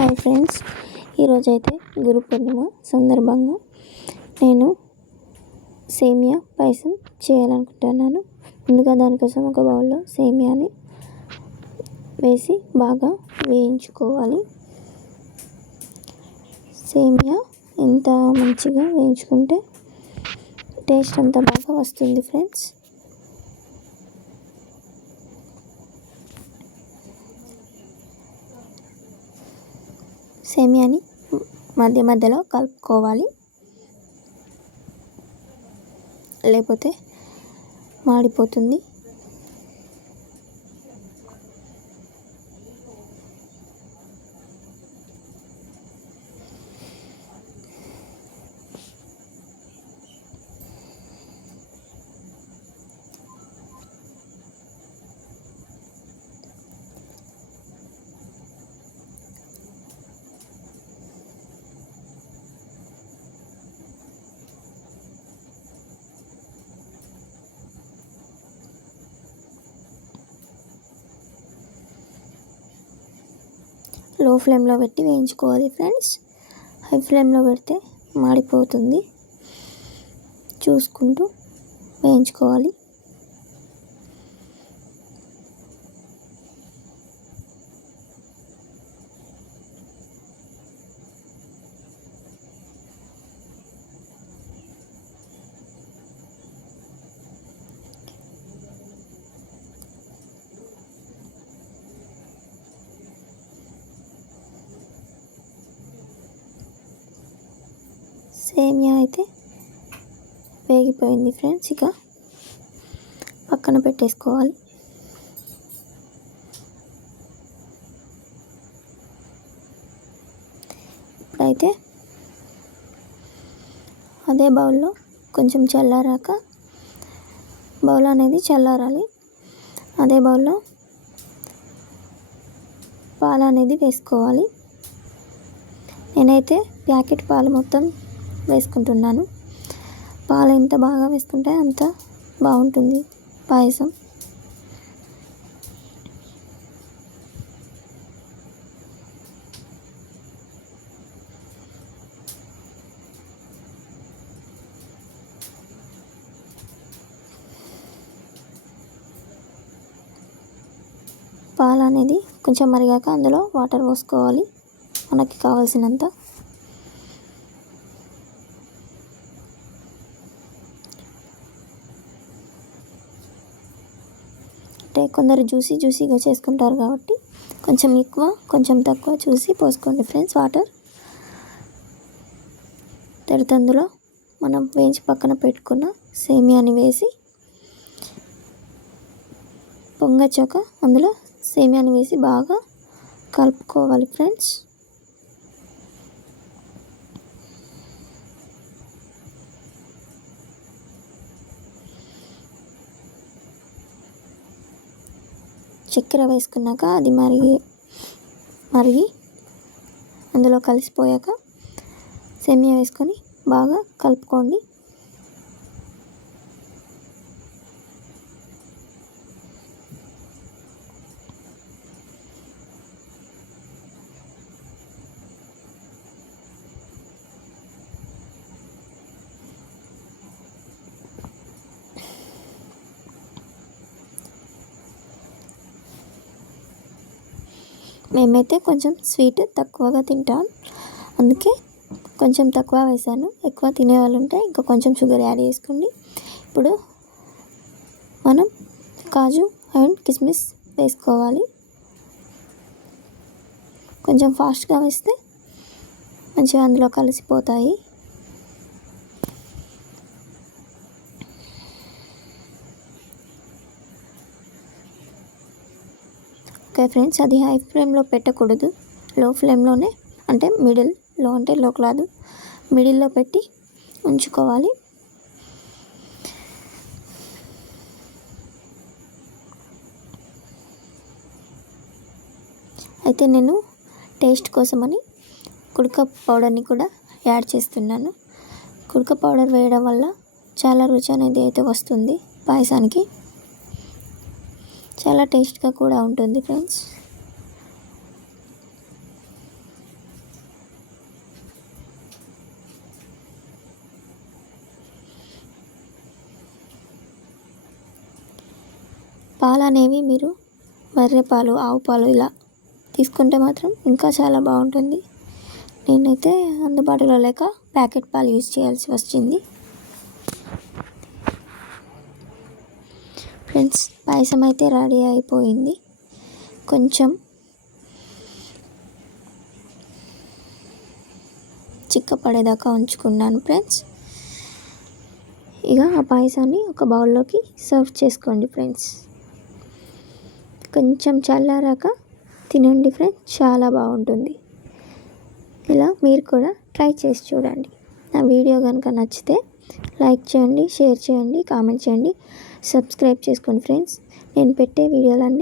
Hi friends. ఈరోజైతే గురు పూర్ణిమ సందర్భంగా నేను సేమియా పాయసం చేయాలనుకుంటున్నాను. ముందుగా దానికోసం ఒక బౌల్లో సేమియాని వేసి బాగా వేయించుకోవాలి. సేమియా ఎంత మంచిగా వేయించుకుంటే టేస్ట్ అంత బాగా వస్తుంది ఫ్రెండ్స్. సేమియాని మధ్య మధ్యలో కలుపుకోవాలి. లేకపోతే మాడిపోతుంది. లో ఫ్లేమ్లో పెట్టి వేయించుకోవాలి ఫ్రెండ్స్. హై ఫ్లేమ్లో పెడితే మాడిపోతుంది. చూసుకుంటూ వేయించుకోవాలి. సేమియా అయితే వేగిపోయింది ఫ్రెండ్స్. ఇక పక్కన పెట్టేసుకోవాలి. ఇప్పుడైతే అదే బౌల్లో కొంచెం చల్లారాక బౌల్ అనేది చల్లారాలి. అదే బౌల్లో పాలు అనేది వేసుకోవాలి. నేనైతే ప్యాకెట్ పాలు మొత్తం వేసుకుంటున్నాను. పాలు ఎంత బాగా వేసుకుంటే అంత బాగుంటుంది పాయసం. పాలు అనేది కొంచెం మరిగాక అందులో వాటర్ పోసుకోవాలి. మనకి కావాల్సినంత అంటే కొందరు జ్యూసీ జ్యూసీగా చేసుకుంటారు కాబట్టి కొంచెం ఎక్కువ కొంచెం తక్కువ చూసి పోసుకోండి ఫ్రెండ్స్. వాటర్ తర్వాత అందులో మనం వేయించి పక్కన పెట్టుకున్న సేమియాని వేసి పొంగచ్చాక అందులో సేమియాని వేసి బాగా కలుపుకోవాలి ఫ్రెండ్స్. చక్కెర వేసుకున్నాక అది మరిగి మరిగి అందులో కలిసిపోయాక సెమియా వేసుకొని బాగా కలుపుకోండి. మేమైతే కొంచెం స్వీట్ తక్కువగా తింటాం. అందుకే కొంచెం తక్కువ వేసాను ఎక్కువ తినేవాళ్ళు ఉంటే ఇంకా కొంచెం షుగర్ యాడ్ చేసుకోండి. ఇప్పుడు మనం కాజు అండ్ కిస్మిస్ వేసుకోవాలి. కొంచెం ఫాస్ట్గా వేస్తే మంచిగా అందులో కలిసిపోతాయి. ఫ్రెండ్స్ అది హై ఫ్లేమ్లో పెట్టకూడదు. లో ఫ్లేమ్లోనే అంటే మిడిల్లో అంటే లో కాదు. మిడిల్లో పెట్టి ఉంచుకోవాలి. అయితే నేను టేస్ట్ కోసమని కుడక పౌడర్ని కూడా యాడ్ చేస్తున్నాను. కుడక పౌడర్ వేయడం వల్ల చాలా రుచి అనేది అయితే వస్తుంది పాయసానికి. చాలా టేస్ట్గా కూడా ఉంటుంది ఫ్రెండ్స్. పాలు అనేవి మీరు బర్రె పాలు ఆవు పాలు ఇలా తీసుకుంటే మాత్రం ఇంకా చాలా బాగుంటుంది. నేనైతే అందుబాటులో లేక ప్యాకెట్ పాలు యూజ్ చేయాల్సి వచ్చింది. ఫ్రెండ్స్ పాయసం అయితే రెడీ అయిపోయింది. కొంచెం చిక్కపడేదాకా ఉంచుకున్నాను ఫ్రెండ్స్. ఇక ఆ పాయసాన్ని ఒక బౌల్లోకి సర్వ్ చేసుకోండి ఫ్రెండ్స్. కొంచెం చల్లారాక తినండి ఫ్రెండ్స్ చాలా బాగుంటుంది. ఇలా మీరు కూడా ట్రై చేసి చూడండి. నా వీడియో కనుక నచ్చితే లైక్ చేయండి షేర్ చేయండి కామెంట్ చేయండి. సబ్స్క్రైబ్ చేసుకోండి ఫ్రెండ్స్. నేను పెట్టే వీడియోలన్నీ